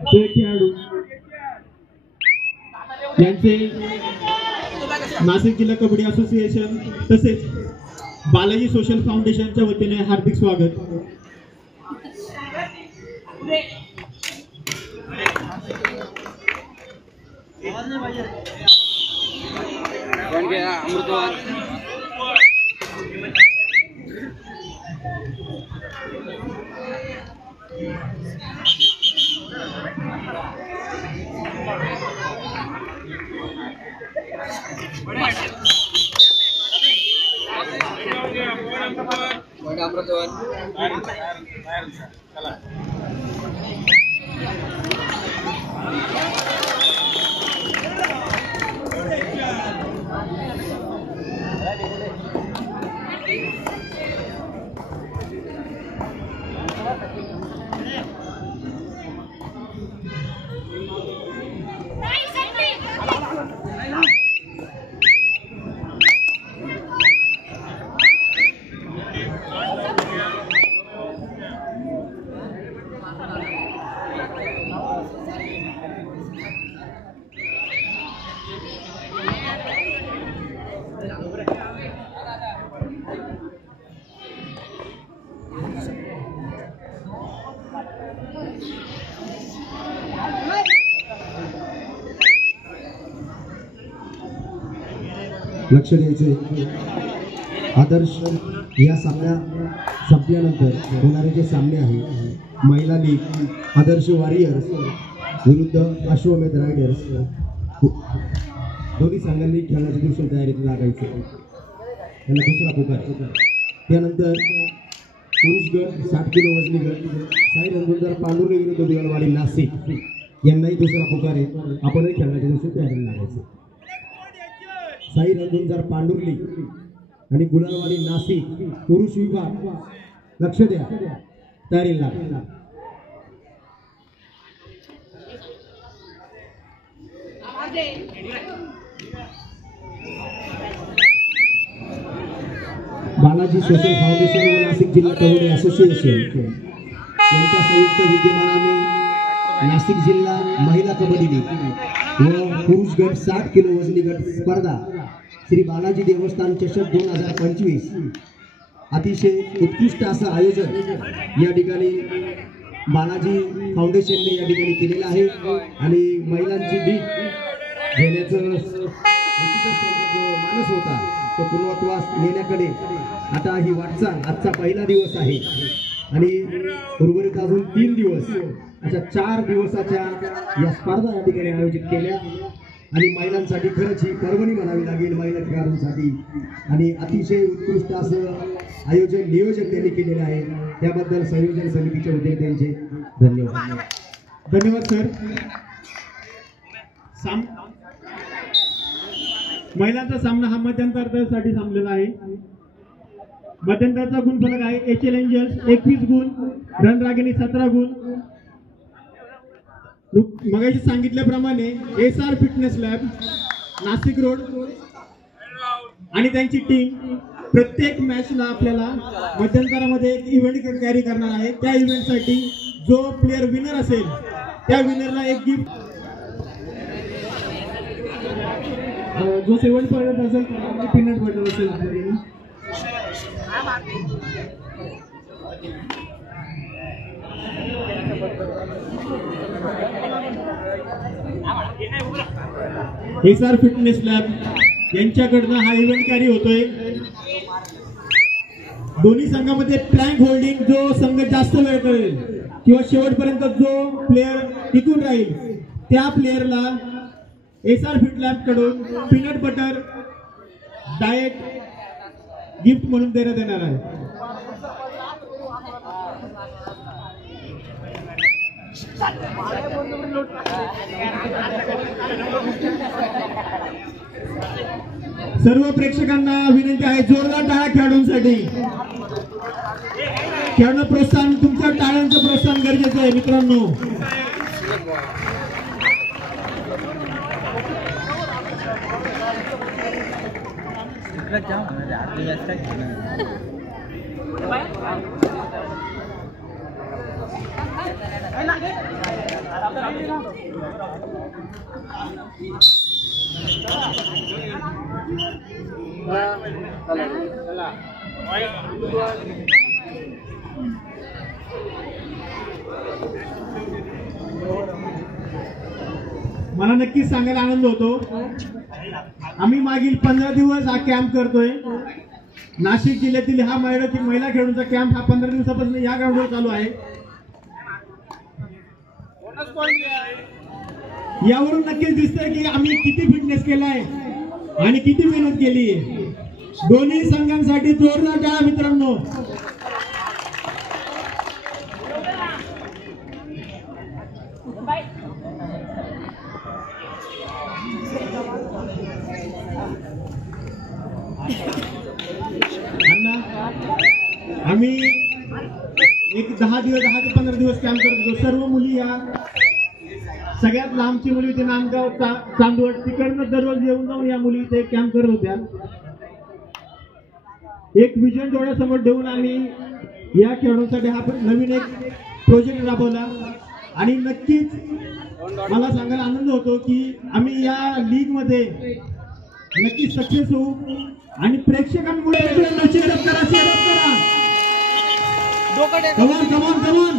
ते खेळाडू यांचे नाशिक जिल्हा कबड्डी असोसिएशन तसेच बालाजी सोशल फाउंडेशनच्या वतीने हार्दिक स्वागत। लक्ष द्यायचे आदर्श या सामन्या संपल्यानंतर होणारे जे सामने आहे महिला लीग आदर्श वॉरियर्स विरुद्ध अश्वमेध रायडर्स दोन्ही संघांनी खेळण्याची दुसरी तयारीत लागायचे त्यांना दुसरा पुकार। त्यानंतर पुरुष गट 60 किलो वजनी गट साई रणधुंजर पांडुर्ली विरुद्ध दिवाळवाडी नाशिक यांनाही दुसरा पुकार आहे, आपणही खेळण्याची दुसरी तयारीत लागायचे। साई रणधुंजर पांडुर्ली आणि गुलालवाडी नाशिक पुरुष विभाग लक्ष द्या तयारीला। बालाजी सोशल फाउंडेशन व नाशिक जिल्हा कबड्डी असोसिएशन यांच्या संयुक्त विद्यमानाने नाशिक जिल्हा महिला कबड्डी लीग व पुरुष गट 60 किलो वजनी गट स्पर्धा श्री बालाजी देवस्थान चषक 2025 अतिशय उत्कृष्ट असं आयोजन या ठिकाणी बालाजी फाउंडेशनने या ठिकाणी केलेलं आहे आणि महिलांची लीग घेण्याचं जो मानस होता तो पूर्णत्वास नेण्याकडे आता ही वाटचाल आजचा पहिला दिवस आहे आणि उर्वरित अजून 3 दिवस अशा 4 दिवसाच्या या स्पर्धा या ठिकाणी आयोजित केल्या आणि महिलांसाठी खरंच ही पर्वणी म्हणावी लागेल महिला खेळाडूंसाठी आणि अतिशय उत्कृष्ट असं आयोजन नियोजन त्यांनी केलेलं आहे त्याबद्दल संयोजन समितीच्या विद्यार्थ्यांचे धन्यवाद। धन्यवाद सर। महिलांचा सामना हा मध्यंतरासाठी थांबलेला आहे। मध्यंतराचा गुणफलक आहे HL एंजल्स 21 गुण, रणरागिणी 17 गुण। मगाशी सांगितल्याप्रमाणे SR fitness lab Nashik road आणि त्यांची टीम प्रत्येक मॅचला आपल्याला मध्यंतरामध्ये एक इव्हेंट कॅरी करणार आहे। त्या इव्हेंटसाठी जो प्लेयर विनर असेल त्या विनरला एक गिफ्ट जो 7 पर्यंत असेल त्याला पीनट बटर असेल आपल्याकडे। SR फिटनेस लॅब यांच्याकडनं हा इव्हेंट कॅरी होतोय। दोन्ही संघामध्ये प्लॅंक होल्डिंग जो संघ जास्त वेळ करेल किंवा शेवटपर्यंत जो प्लेयर टिकून राहील त्या प्लेयरला SR फिट लॅब कडून पीनट बटर डाएट गिफ्ट म्हणून देण्यात येणार आहे। सर्व प्रेक्षकांना विनंती आहे जोरदार टाळ्या खेळाडूंसाठी। खेळाडूंना प्रोत्साहन, तुमच्या टाळ्यांचं प्रोत्साहन गरजेचं आहे मित्रांनो। मला नक्कीच सांगायला आनंद होतो, आम्ही मागील 15 दिवस हा कॅम्प करतोय. नाशिक जिल्ह्यातील हा महिला खेळाडूंचा कॅम्प हा 15 दिवसापासून या ग्राउंडवर चालू आहे. यावरून नक्कीच दिसतंय की आम्ही किती फिटनेस केलाय आणि किती मेहनत केली. दोन्ही संघांसाठी जोरदार टाळ्या मित्रांनो. आम्ही एक 10 ते 15 दिवस कॅम्प करत होतो. सर्व मुली या सगळ्यात लांबची मुली होती नांदगाव चांदवड, तिकडनं दररोज येऊन जाऊन या मुली इथे कॅम्प करत होत्या. एक विजन डोळ्यासमोर ठेवून आम्ही या खेळाडूंसाठी हा नवीन एक प्रोजेक्ट राबवला आणि नक्कीच मला सांगायला आनंद होतो की आम्ही या लीग मध्ये नक्कीच सक्सेस होऊ आणि प्रेक्षकांमुळे चेअरअप करा. कमान कमान कमान.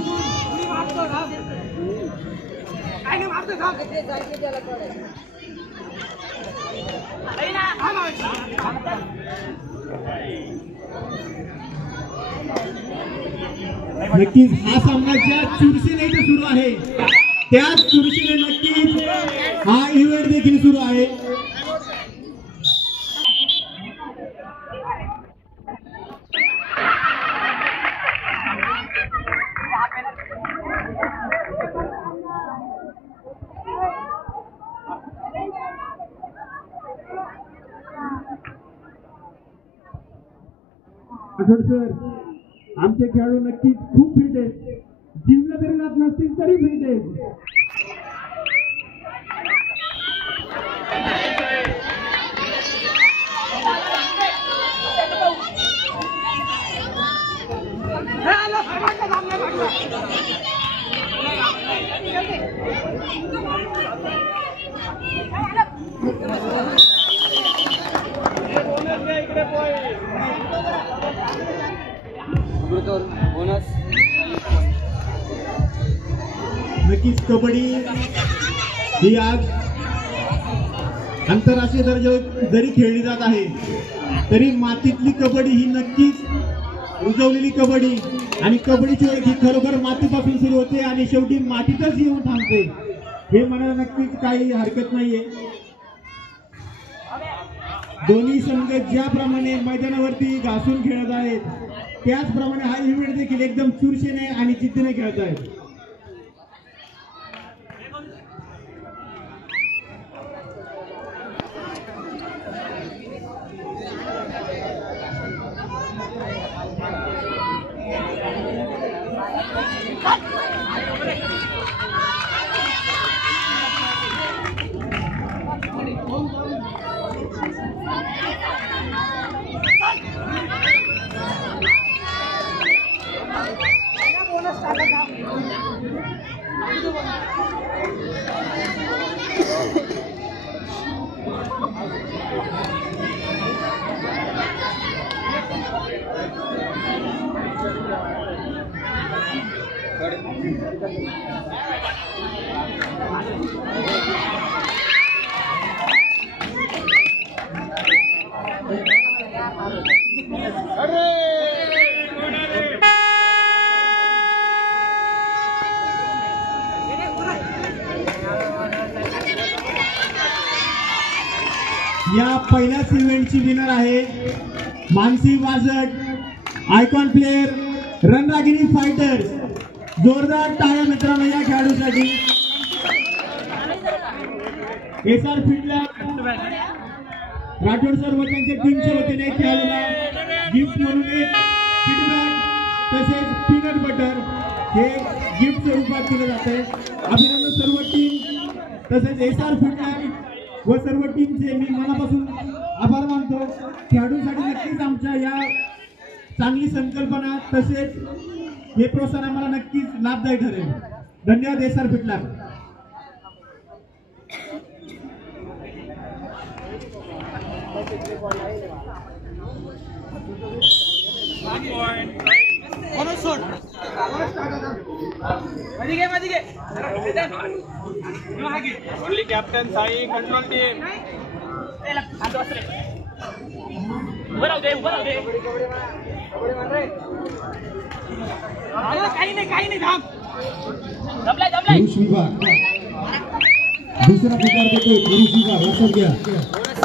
नक्कीच हा सामना ज्या चुरशीने इथे सुरू आहे त्याच चुरशीने नक्कीच हा इव्हेंट देखील सुरू आहे. आठवड सर, आमचे खेळाडू नक्कीच खूप फिट आहेत. जिमला तरी जात नसतील तरी फिट आहेत. नक्कीच कबड्डी ही आज आंतरराष्ट्रीय दर्जावर जरी खेळली जात आहे तरी मातीतली कबड्डी ही नक्कीच रुजवलेली कबड्डी आणि कबड्डीची ओळख ही खरोखर मातीपासून सुरू होते आणि शेवटी मातीतच येऊन थांबते. हे म्हणायला नक्कीच काही हरकत नाहीये. दोन्ही संघ ज्याप्रमाणे मैदानावरती घासून खेळत आहेत त्याचप्रमाणे हा इव्हेंट देखील एकदम चुरशीने आणि जिद्दीने खेळत आहेत. या पहिल्याच इव्हेंटची विनर आहे मानसी वाजट, आयकॉन प्लेयर, रणरागिणी फायटर्स. जोरदार टाळ्या मित्रांनो या खेळाडूसाठी. एसआर फिटला राठोड सर व त्यांच्या टीमच्या वतीने खेळाडूला गिफ्ट म्हणून एक फीडबॅक तसेच पीनट बटर हे गिफ्ट स्वरूपात दिलं जाते. अभिनंदन सर्व टीम तसेच एसआर फिटला व सर्व टीमचे मी मनापासून आभार मानतो. खेळाडूंसाठी नक्कीच आमच्या या चांगली संकल्पना तसेच हे प्रोत्साहन आम्हाला नक्कीच लाभदायी ठरेल. धन्यवाद SR फिटला. Only captain Sai, control team. पुरुष विभाग दुसरा पुकार देतोय पुरुष विभाग लक्षात घ्या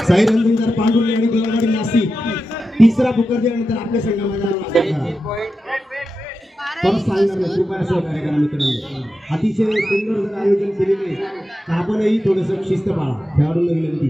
साई रणधुंजर पांडुर्ले आणि गलवाडी नाशिक तिसरा पुकार दिल्यानंतर आपल्या संघामध्ये परत सांगणार नाही कृपया सहकार्य करा मित्रांनो अतिशय सुंदर जर आयोजन केलेले तर आपणही थोडंसं शिस्त पाळा खेळाडूंना विनंती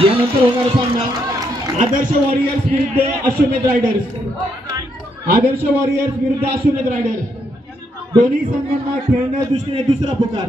यानंतर होणारा सामना आदर्श वॉरियर्स विरुद्ध अश्वमेध रायडर्स आदर्श वॉरियर्स विरुद्ध अश्वमेध रायडर्स दोन्ही संघांना खेळण्याच्या दृष्टीने दुसरा पुकार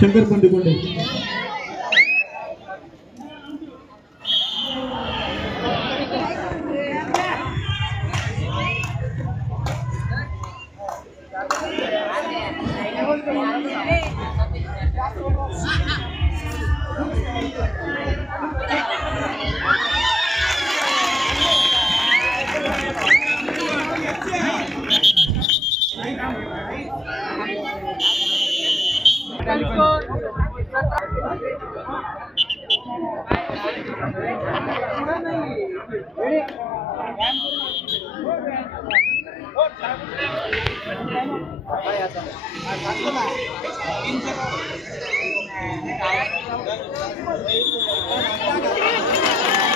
शंकर पंडिकोंडे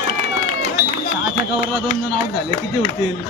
सहाच्या कव्हरला 2 जण आउट झाले किती उरतील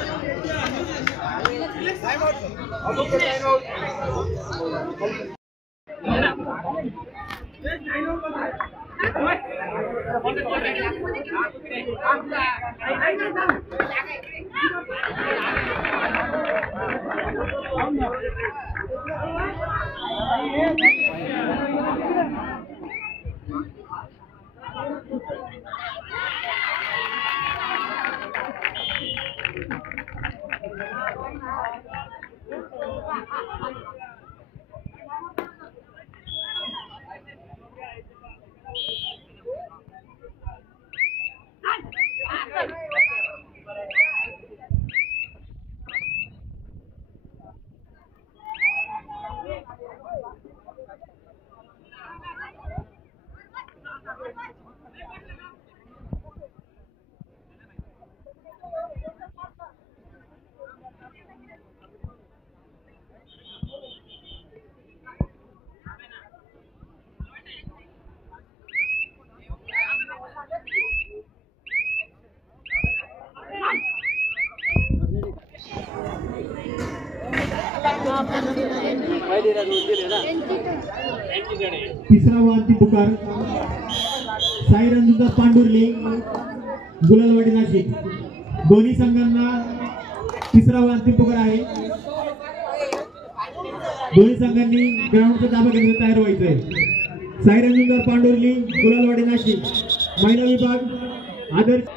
तिसरा व अंतिम पुकार साई रणजित पांडुर्ली गुलालवाडी नाशिक दोन्ही संघांना तिसरा व अंतिम पुकार आहे. दोन्ही संघांनी ग्राउंडचा ताबा घेण्यासाठी तयार व्हायचंय. साई रणजित पांडुर्ली गुलालवाडी नाशिक महिला विभाग आदर्श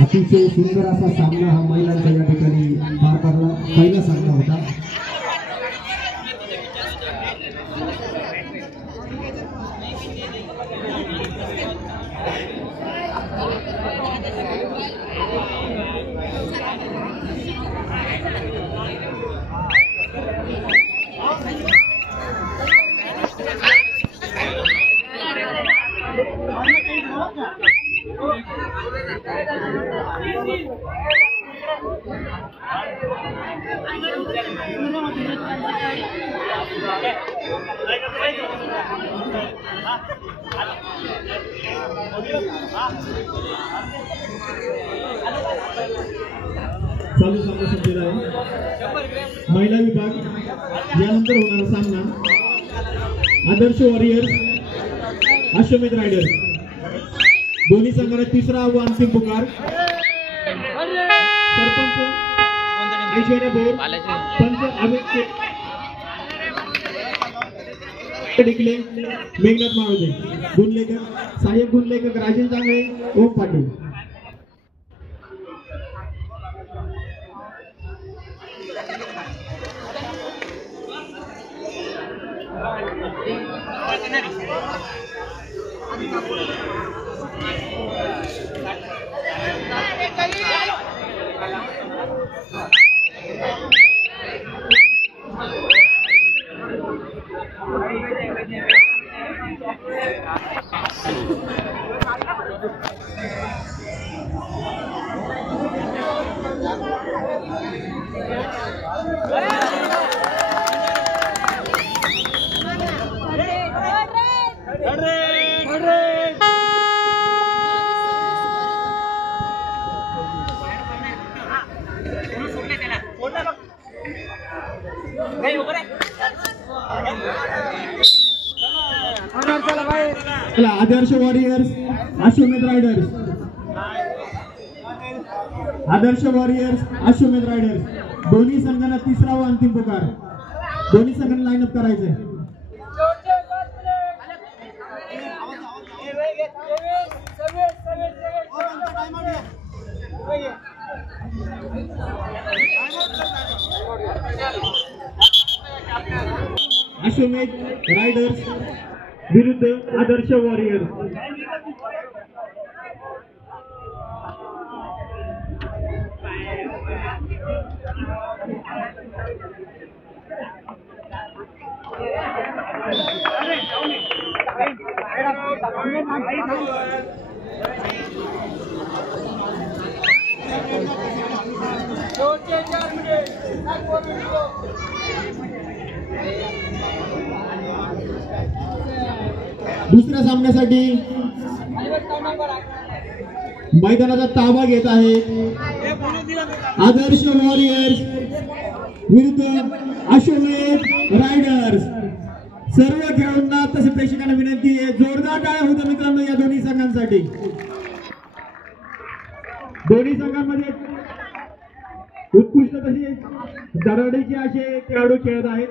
अतिशय सुंदर असा सामना हा महिलांचा या ठिकाणी पार पडला. पहिला सामना होता. चालू सामना संपलेला आहे. महिला विभाग यानंतर होणारा सामना आदर्श वॉरियर्स अश्वमेध रायडर्स. दोन्ही संघाला तिसरा व अंतिम पुकार. सरपंच ऐश्वर्या बोर, पंच अमित डिकले, मेघनाथ मावळे, गुणलेखक सहाय्यक गुणलेखक राजेश जांगळे, ओम पाटील. आदर्श वॉरियर्स अश्वमेध रायडर्स. आदर्श वॉरियर्स अश्वमेध रायडर्स. दोन्ही संघांना तिसरा व अंतिम पुकार. दोन्ही संघांना लाईन अप करायचंय. अश्वमेध रायडर्स विरुद्ध आदर्श वॉरियर्स. दुसऱ्या सामन्यासाठी मैदानाचा ताबा घेत आहे आदर्श वॉरियर्स विरुद्ध अश्वमेध रायडर्स. सर्व खेळाडूंना तसे प्रेक्षकांना विनंती आहे, जोरदार टाळ्या होत्या मित्रांनो या दोन्ही संघांसाठी. दोन्ही संघांमध्ये उत्कृष्ट तसे दरवडीचे असे खेळाडू खेळत आहेत.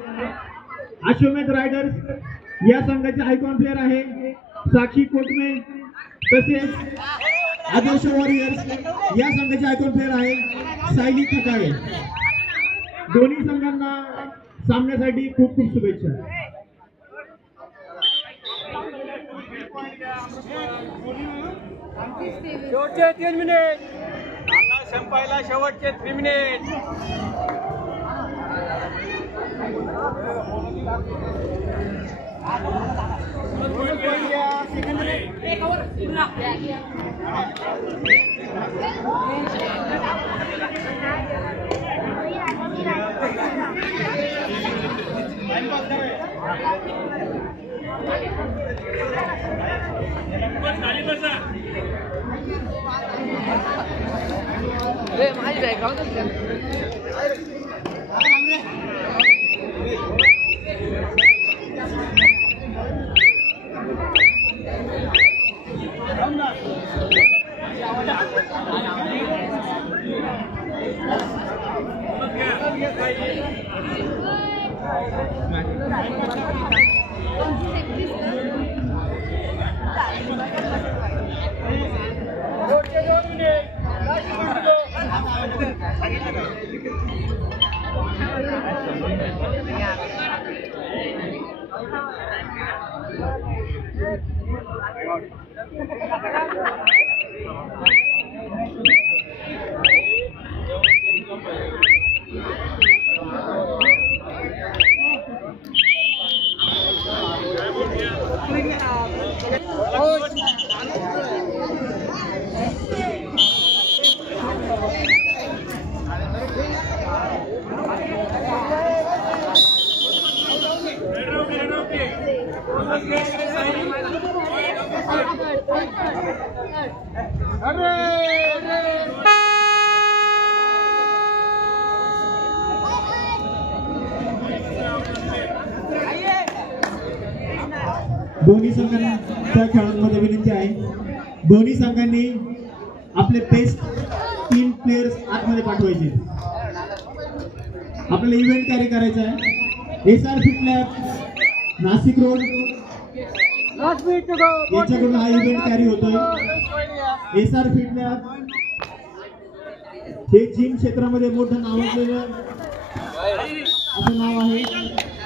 अश्वमेध रायडर्स या संघाचे आयकॉन प्लेअर आहे साक्षी कोटमे, तसेच आदर्श वॉरियर्स या संघाचे आयकॉन प्लेअर आहे सायली खकाळे. दोन्ही संघांना सामन्यासाठी खूप खूप शुभेच्छा. शेवटचे 3 मिनिट सामना संपायला शेवटचे 3 मिनिट. दोन्ही संघांच्या खेळांमध्ये विनंती आहे, दोन्ही संघांनी आपले बेस्ट 3 प्लेयर्स आतमध्ये पाठवायचे. आपल्याला इव्हेंट कॅरी करायचा आहे. SR fit lab Nashik road याच्याकडून हा इव्हेंट कॅरी होतोय. एसआर फिट लॅब हे जिम क्षेत्रामध्ये मोठं नावाजलेलं असं नाव आहे.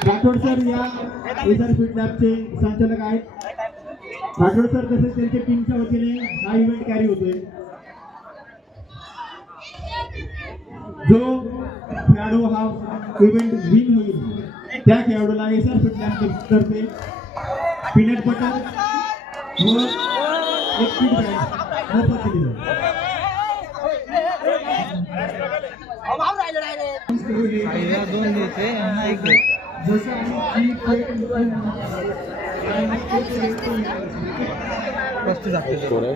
राठोड सर या एसआर फिट लॅबचे संचालक आहेत. राठोड सर तसेच त्यांच्या टीमच्या वतीने हा इव्हेंट कॅरी होतोय. जो खेळाडू हा इव्हेंट विन होईल त्या खेळाडूला एसआर फिट लॅब तर्फे पीनट बटर व एक किट बॅग मोफत दिली जाईल. आईला 2 द्यायचे यांना 1 द्यायचं. जसं आम्ही 35 लागते. कलर